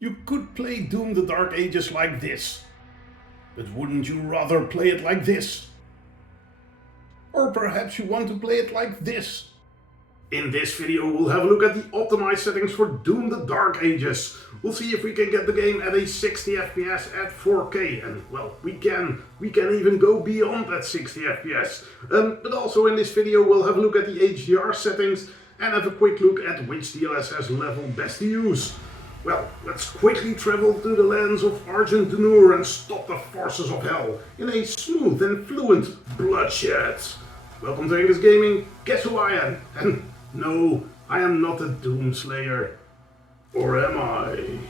You could play Doom the Dark Ages like this, but wouldn't you rather play it like this? Or perhaps you want to play it like this. In this video we'll have a look at the optimized settings for Doom the Dark Ages. We'll see if we can get the game at a 60 FPS at 4K, and well, we can even go beyond that 60 FPS. But also in this video we'll have a look at the HDR settings and have a quick look at which DLSS level best to use. Well, let's quickly travel to the lands of Argent Dunur and stop the forces of hell in a smooth and fluent bloodshed. Welcome to Angus Gaming. Guess who I am? And no, I am not a Doom Slayer. Or am I?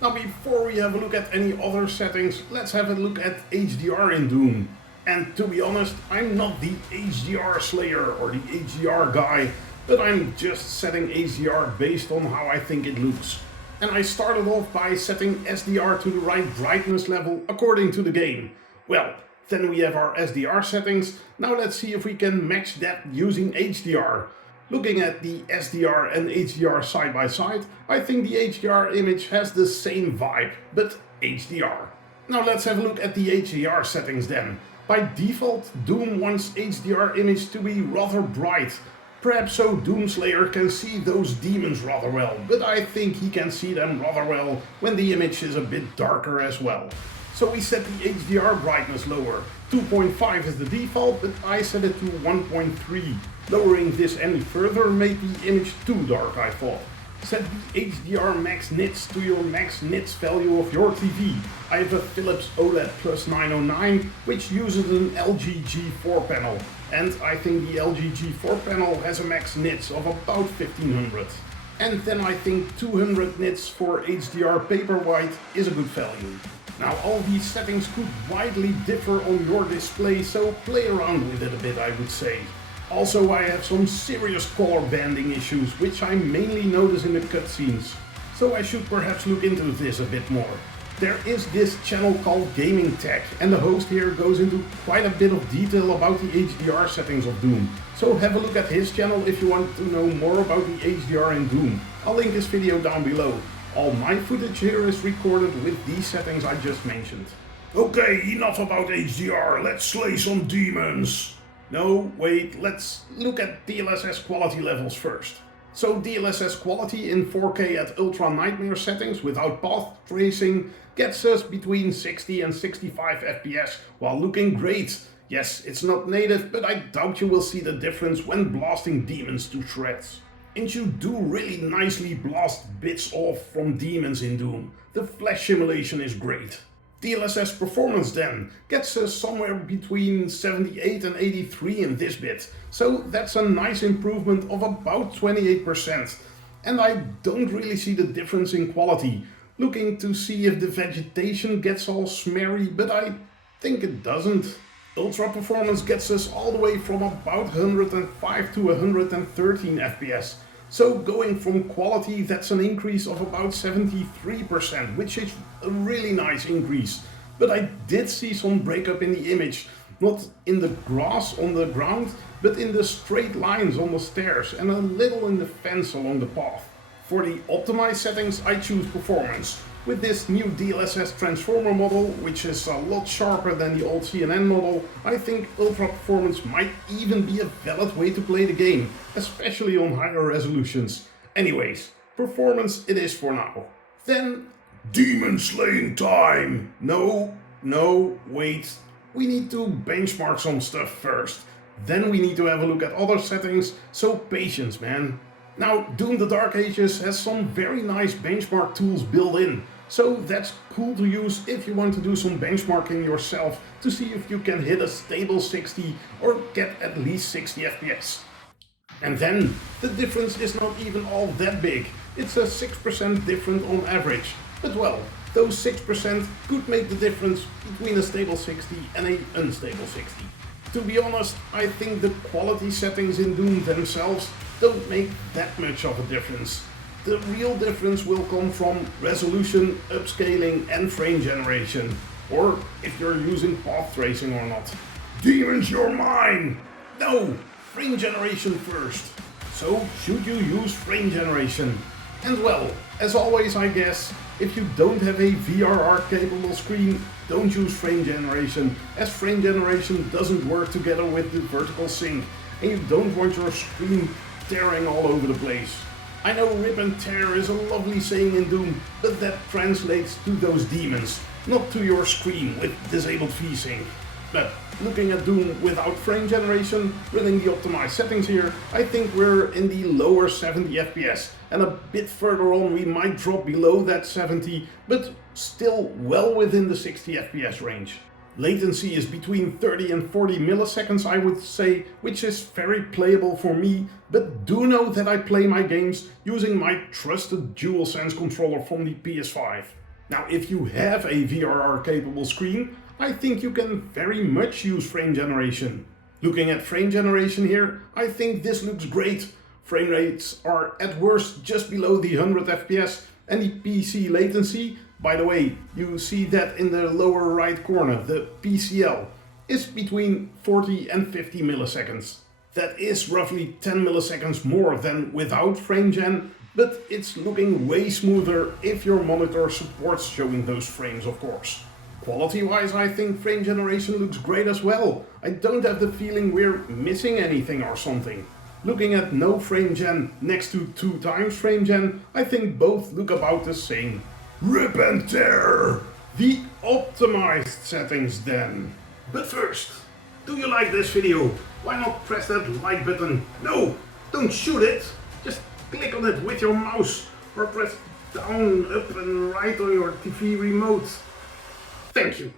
Now before we have a look at any other settings, let's have a look at HDR in Doom. And to be honest, I'm not the HDR Slayer or the HDR guy, but I'm just setting HDR based on how I think it looks. And I started off by setting SDR to the right brightness level according to the game. Well, then we have our SDR settings. Now let's see if we can match that using HDR. Looking at the SDR and HDR side by side, I think the HDR image has the same vibe, but HDR. Now let's have a look at the HDR settings then. By default, Doom wants HDR image to be rather bright. Perhaps so Doomslayer can see those demons rather well, but I think he can see them rather well when the image is a bit darker as well. So we set the HDR brightness lower. 2.5 is the default, but I set it to 1.3. Lowering this any further made the image too dark, I thought. Set the HDR max nits to your max nits value of your TV. I have a Philips OLED Plus 909, which uses an LG G4 panel. And I think the LG G4 panel has a max nits of about 1500. And then I think 200 nits for HDR Paperwhite is a good value. Now all these settings could widely differ on your display, so play around with it a bit, I would say. Also, I have some serious color banding issues, which I mainly notice in the cutscenes. So I should perhaps look into this a bit more. There is this channel called GamingTech, and the host here goes into quite a bit of detail about the HDR settings of Doom. So have a look at his channel if you want to know more about the HDR in Doom. I'll link his video down below. All my footage here is recorded with these settings I just mentioned. Okay, enough about HDR, let's slay some demons. No, wait, let's look at DLSS quality levels first. So DLSS quality in 4K at Ultra Nightmare settings without path tracing gets us between 60 and 65 FPS while looking great. Yes, it's not native, but I doubt you will see the difference when blasting demons to shreds. And you do really nicely blast bits off from demons in Doom. The flash simulation is great. DLSS Performance then gets us somewhere between 78 and 83 in this bit, so that's a nice improvement of about 28%. And I don't really see the difference in quality. Looking to see if the vegetation gets all smeary, but I think it doesn't. Ultra Performance gets us all the way from about 105 to 113 FPS. So going from quality, that's an increase of about 73%, which is a really nice increase. But I did see some breakup in the image, not in the grass on the ground, but in the straight lines on the stairs and a little in the fence along the path. For the optimized settings, I choose Performance. With this new DLSS transformer model, which is a lot sharper than the old CNN model, I think Ultra Performance might even be a valid way to play the game, especially on higher resolutions. Anyways, Performance it is for now. Then, Demon Slaying time! No, wait. We need to benchmark some stuff first. Then we need to have a look at other settings, so patience, man. Now, Doom the Dark Ages has some very nice benchmark tools built in. So that's cool to use if you want to do some benchmarking yourself to see if you can hit a stable 60 or get at least 60 FPS. And then the difference is not even all that big. It's a 6% different on average. But well, those 6% could make the difference between a stable 60 and an unstable 60. To be honest, I think the quality settings in Doom themselves don't make that much of a difference. The real difference will come from resolution, upscaling and frame generation, or if you're using path tracing or not. Demons, you're mine! No, frame generation first. So should you use frame generation? And well, as always I guess, if you don't have a VRR capable screen, don't use FrameGeneration, as FrameGeneration doesn't work together with the vertical sync, and you don't want your screen tearing all over the place. I know rip and tear is a lovely saying in Doom, but that translates to those demons, not to your screen with disabled VSync. But looking at Doom without FrameGeneration, running the optimized settings here, I think we're in the lower 70 FPS, and a bit further on we might drop below that 70, but still well within the 60 FPS range. Latency is between 30 and 40 milliseconds I would say, which is very playable for me, but do know that I play my games using my trusted DualSense controller from the PS5. Now if you have a VRR capable screen, I think you can very much use FrameGeneration. Looking at FrameGeneration here, I think this looks great. Frame rates are at worst just below the 100 FPS, and the PC latency, by the way, you see that in the lower right corner, the PCL, is between 40 and 50 milliseconds. That is roughly 10 milliseconds more than without FrameGen, but it's looking way smoother if your monitor supports showing those frames, of course. Quality-wise, I think FrameGeneration looks great as well. I don't have the feeling we're missing anything or something. Looking at no FrameGen next to 2 times FrameGen, I think both look about the same. Rip and tear! The optimized settings then. But first, do you like this video? Why not press that like button? No, don't shoot it! Just click on it with your mouse or press down, up and right on your TV remote. Thank you.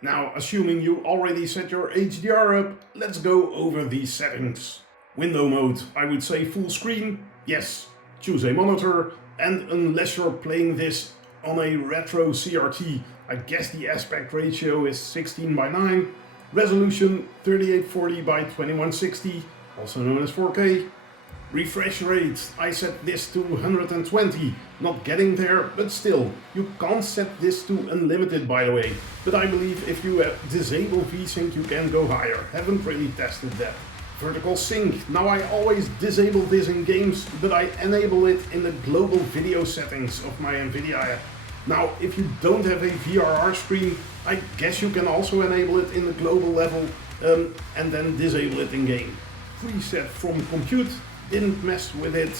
Now, assuming you already set your HDR up, let's go over these settings. Window mode, I would say full screen. Yes, choose a monitor, and unless you're playing this on a retro CRT, I guess the aspect ratio is 16:9. Resolution 3840 by 2160, also known as 4K. Refresh rate, I set this to 120, not getting there, but still, you can't set this to unlimited by the way, but I believe if you disable VSync you can go higher, haven't really tested that. Vertical sync, now I always disable this in games, but I enable it in the global video settings of my Nvidia app. Now if you don't have a VRR screen, I guess you can also enable it in the global level and then disable it in game. Preset from compute. Didn't mess with it,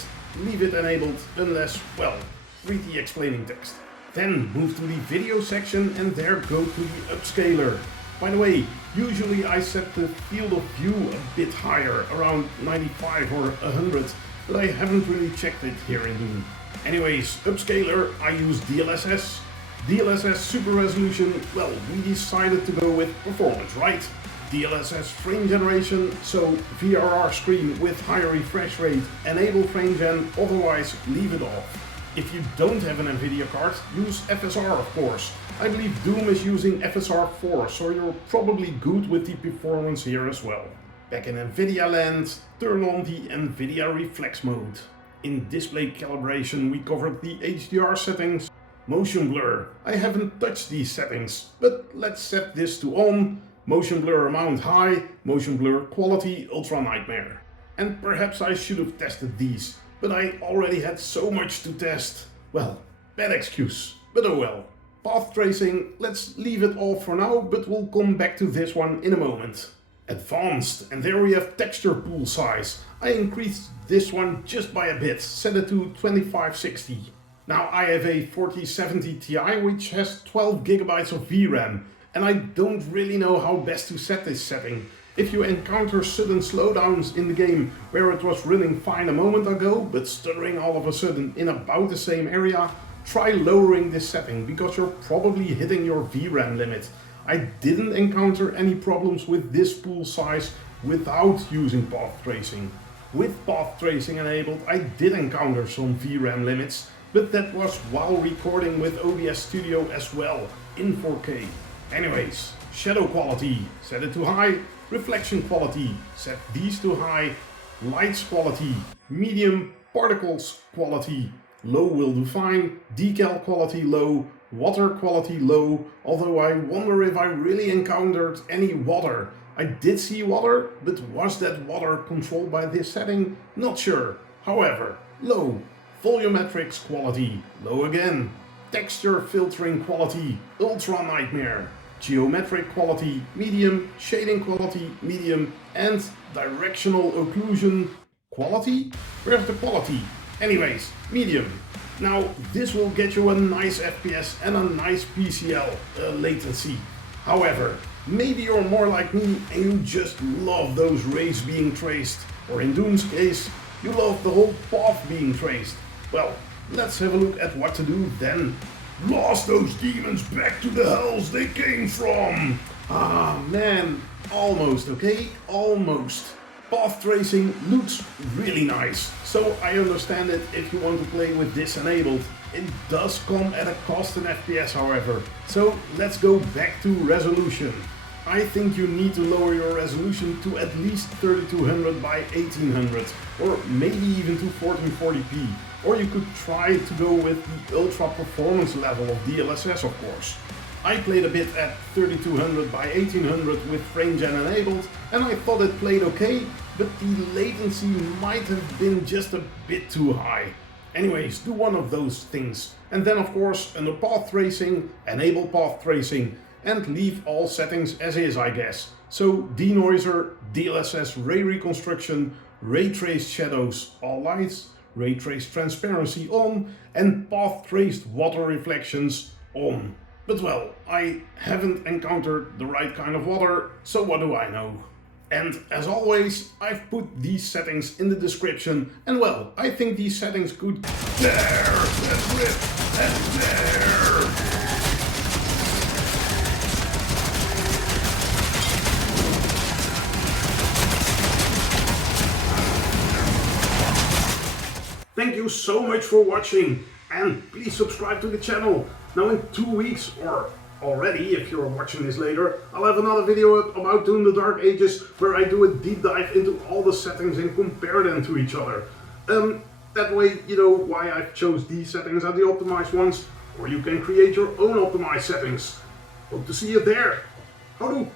leave it enabled unless, well, read the explaining text. Then move to the video section and there go to the upscaler. By the way, usually I set the field of view a bit higher, around 95 or 100, but I haven't really checked it here in Doom. Anyways, upscaler, I use DLSS. DLSS Super Resolution, well, we decided to go with performance, right? DLSS FrameGeneration, so VRR screen with higher refresh rate, enable FrameGen, otherwise leave it off. If you don't have an Nvidia card, use FSR of course. I believe Doom is using FSR 4, so you're probably good with the performance here as well. Back in Nvidia land, turn on the Nvidia Reflex mode. In display calibration we covered the HDR settings. Motion blur, I haven't touched these settings, but let's set this to on. Motion blur amount high, motion blur quality ultra nightmare. And perhaps I should have tested these, but I already had so much to test. Well, bad excuse, but oh well. Path tracing, let's leave it off for now, but we'll come back to this one in a moment. Advanced, and there we have texture pool size. I increased this one just by a bit, set it to 2560. Now I have a 4070 Ti which has 12 GB of VRAM. And I don't really know how best to set this setting. If you encounter sudden slowdowns in the game where it was running fine a moment ago, but stuttering all of a sudden in about the same area, try lowering this setting because you're probably hitting your VRAM limit. I didn't encounter any problems with this pool size without using path tracing. With path tracing enabled, I did encounter some VRAM limits, but that was while recording with OBS Studio as well, in 4K. Anyways, shadow quality, set it to high. Reflection quality, set these to high. Lights quality, medium. Particles quality, low will do fine. Decal quality low. Water quality low, although I wonder if I really encountered any water. I did see water, but was that water controlled by this setting? Not sure. However, low. Volumetrics quality, low again. Texture filtering quality, ultra nightmare. Geometric quality, medium. Shading quality, medium. And directional occlusion quality? Where's the quality? Anyways, medium. Now this will get you a nice FPS and a nice PCL latency. However, maybe you're more like me and you just love those rays being traced. Or in Doom's case, you love the whole path being traced. Well, let's have a look at what to do then. Blast those demons back to the hells they came from! Ah man, almost, okay? Almost. Path tracing looks really nice, so I understand it if you want to play with this enabled. It does come at a cost in FPS however. So let's go back to resolution. I think you need to lower your resolution to at least 3200 by 1800 or maybe even to 1440p. Or you could try to go with the ultra performance level of DLSS of course. I played a bit at 3200 by 1800 with FrameGen enabled and I thought it played okay, but the latency might have been just a bit too high. Anyways, do one of those things. And then of course under path tracing, enable path tracing and leave all settings as is I guess. So denoiser, DLSS ray reconstruction, ray traced shadows, all lights, ray traced transparency on and path traced water reflections on. But well, I haven't encountered the right kind of water, so what do I know? And as always, I've put these settings in the description, and well, I think these settings could... There! That's it! And there! Thank you so much for watching, and please subscribe to the channel. Now in 2 weeks, or already if you're watching this later, I'll have another video about Doom the Dark Ages where I do a deep dive into all the settings and compare them to each other. That way you know why I've chose these settings as the optimized ones, or you can create your own optimized settings. Hope to see you there. Houdoe!